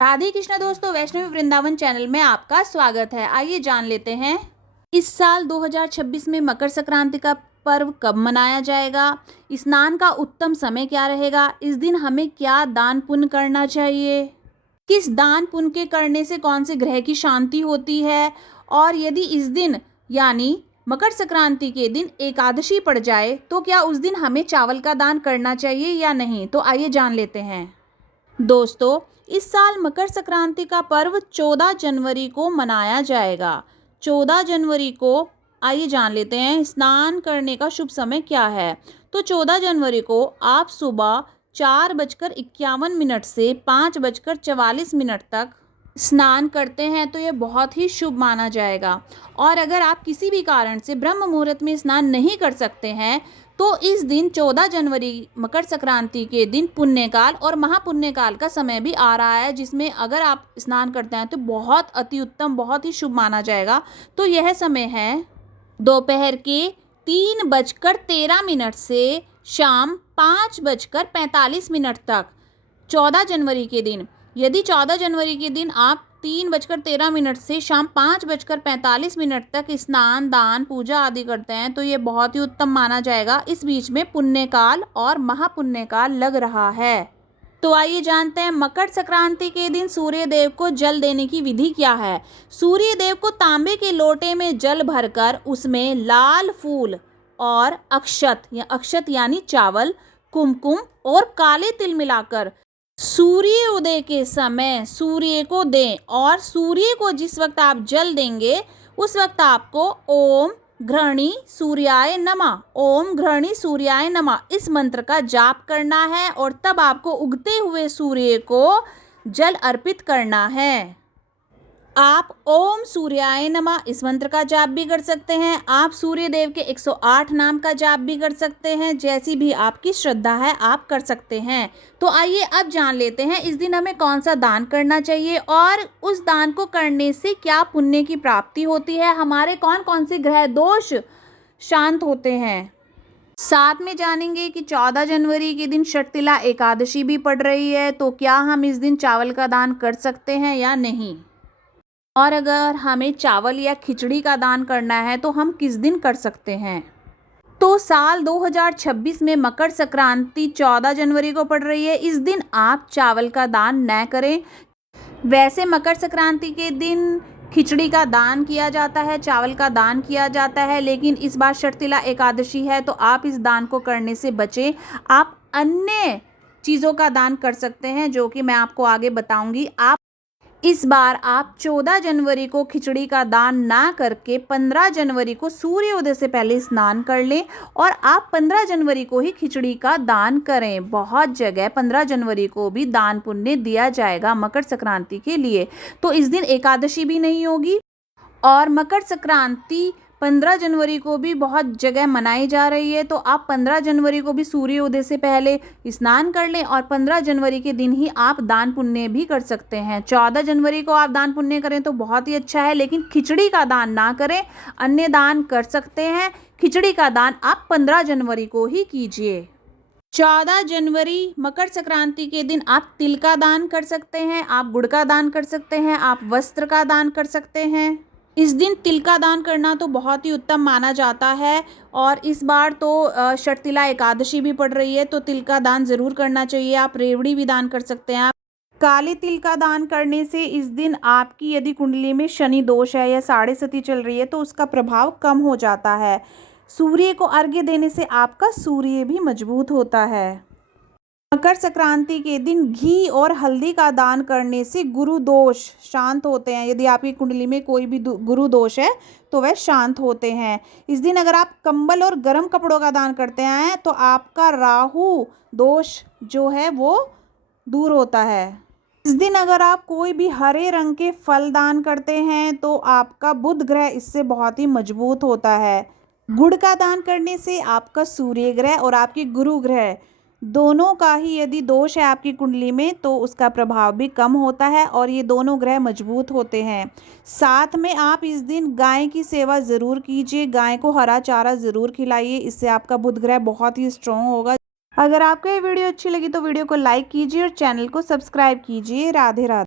राधे कृष्ण दोस्तों, वैष्णवी वृंदावन चैनल में आपका स्वागत है। आइए जान लेते हैं इस साल 2026 में मकर संक्रांति का पर्व कब मनाया जाएगा, स्नान का उत्तम समय क्या रहेगा, इस दिन हमें क्या दान पुण्य करना चाहिए, किस दान पुण्य के करने से कौन से ग्रह की शांति होती है, और यदि इस दिन यानी मकर संक्रांति के दिन एकादशी पड़ जाए तो क्या उस दिन हमें चावल का दान करना चाहिए या नहीं। तो आइए जान लेते हैं। दोस्तों, इस साल मकर संक्रांति का पर्व 14 जनवरी को मनाया जाएगा। 14 जनवरी को आइए जान लेते हैं स्नान करने का शुभ समय क्या है। तो 14 जनवरी को आप सुबह 4:51 से 5:44 तक स्नान करते हैं तो यह बहुत ही शुभ माना जाएगा। और अगर आप किसी भी कारण से ब्रह्म मुहूर्त में स्नान नहीं कर सकते हैं तो इस दिन 14 जनवरी मकर संक्रांति के दिन पुण्यकाल और महापुण्यकाल का समय भी आ रहा है, जिसमें अगर आप स्नान करते हैं तो बहुत अति उत्तम, बहुत ही शुभ माना जाएगा। तो यह समय है दोपहर के 3:13 से शाम 5:45 तक 14 जनवरी के दिन। यदि 14 जनवरी के दिन आप 3:13 से शाम 5:45 तक स्नान, दान, पूजा आदि करते हैं तो ये बहुत ही उत्तम माना जाएगा। इस बीच में पुण्यकाल और महापुण्यकाल लग रहा है। तो आइए जानते हैं मकर संक्रांति के दिन सूर्य देव को जल देने की विधि क्या है। सूर्य देव को तांबे के लोटे में जल भरकर उसमें लाल फूल और अक्षत यानी चावल, कुमकुम और काले तिल मिलाकर सूर्य उदय के समय सूर्य को दें। और सूर्य को जिस वक्त आप जल देंगे उस वक्त आपको ओम घृणी सूर्याय नमः, ओम घृणी सूर्याय नमः इस मंत्र का जाप करना है और तब आपको उगते हुए सूर्य को जल अर्पित करना है। आप ओम सूर्याय नमः इस मंत्र का जाप भी कर सकते हैं। आप सूर्य देव के 108 नाम का जाप भी कर सकते हैं। जैसी भी आपकी श्रद्धा है आप कर सकते हैं। तो आइए अब जान लेते हैं इस दिन हमें कौन सा दान करना चाहिए और उस दान को करने से क्या पुण्य की प्राप्ति होती है, हमारे कौन कौन से ग्रह दोष शांत होते हैं। साथ में जानेंगे कि 14 जनवरी के दिन षटतिला एकादशी भी पड़ रही है, तो क्या हम इस दिन चावल का दान कर सकते हैं या नहीं, और अगर हमें चावल या खिचड़ी का दान करना है तो हम किस दिन कर सकते हैं। तो साल 2026 में मकर संक्रांति 14 जनवरी को पड़ रही है। इस दिन आप चावल का दान न करें। वैसे मकर संक्रांति के दिन खिचड़ी का दान किया जाता है, चावल का दान किया जाता है, लेकिन इस बार षटतिला एकादशी है तो आप इस दान को करने से बचें। आप अन्य चीज़ों का दान कर सकते हैं जो कि मैं आपको आगे बताऊंगी। इस बार आप 14 जनवरी को खिचड़ी का दान ना करके 15 जनवरी को सूर्योदय से पहले स्नान कर लें और आप 15 जनवरी को ही खिचड़ी का दान करें। बहुत जगह 15 जनवरी को भी दान पुण्य दिया जाएगा मकर संक्रांति के लिए। तो इस दिन एकादशी भी नहीं होगी और मकर संक्रांति 15 जनवरी को भी बहुत जगह मनाई जा रही है। तो आप 15 जनवरी को भी सूर्योदय से पहले स्नान कर लें और 15 जनवरी के दिन ही आप दान पुण्य भी कर सकते हैं। 14 जनवरी को आप दान पुण्य करें तो बहुत ही अच्छा है, लेकिन खिचड़ी का दान ना करें, अन्य दान कर सकते हैं। खिचड़ी का दान आप 15 जनवरी को ही कीजिए। 14 जनवरी मकर संक्रांति के दिन आप तिल का दान कर सकते हैं, आप गुड़ का दान कर सकते हैं, आप वस्त्र का दान कर सकते हैं। इस दिन तिल का दान करना तो बहुत ही उत्तम माना जाता है और इस बार तो षटतिला एकादशी भी पड़ रही है तो तिल का दान ज़रूर करना चाहिए। आप रेवड़ी भी दान कर सकते हैं। काले तिल का दान करने से इस दिन आपकी यदि कुंडली में शनि दोष है या साढ़े सती चल रही है तो उसका प्रभाव कम हो जाता है। सूर्य को अर्घ्य देने से आपका सूर्य भी मजबूत होता है। मकर संक्रांति के दिन घी और हल्दी का दान करने से गुरु दोष शांत होते हैं। यदि आपकी कुंडली में कोई भी गुरु दोष है तो वह शांत होते हैं। इस दिन अगर आप कंबल और गर्म कपड़ों का दान करते हैं तो आपका राहु दोष जो है वो दूर होता है। इस दिन अगर आप कोई भी हरे रंग के फल दान करते हैं तो आपका बुध ग्रह इससे बहुत ही मजबूत होता है। गुड़ का दान करने से आपका सूर्य ग्रह और आपकी गुरु ग्रह दोनों का ही यदि दोष है आपकी कुंडली में तो उसका प्रभाव भी कम होता है और ये दोनों ग्रह मजबूत होते हैं। साथ में आप इस दिन गाय की सेवा ज़रूर कीजिए, गाय को हरा चारा ज़रूर खिलाइए, इससे आपका बुध ग्रह बहुत ही स्ट्रॉन्ग होगा। अगर आपको ये वीडियो अच्छी लगी तो वीडियो को लाइक कीजिए और चैनल को सब्सक्राइब कीजिए। राधे राधे।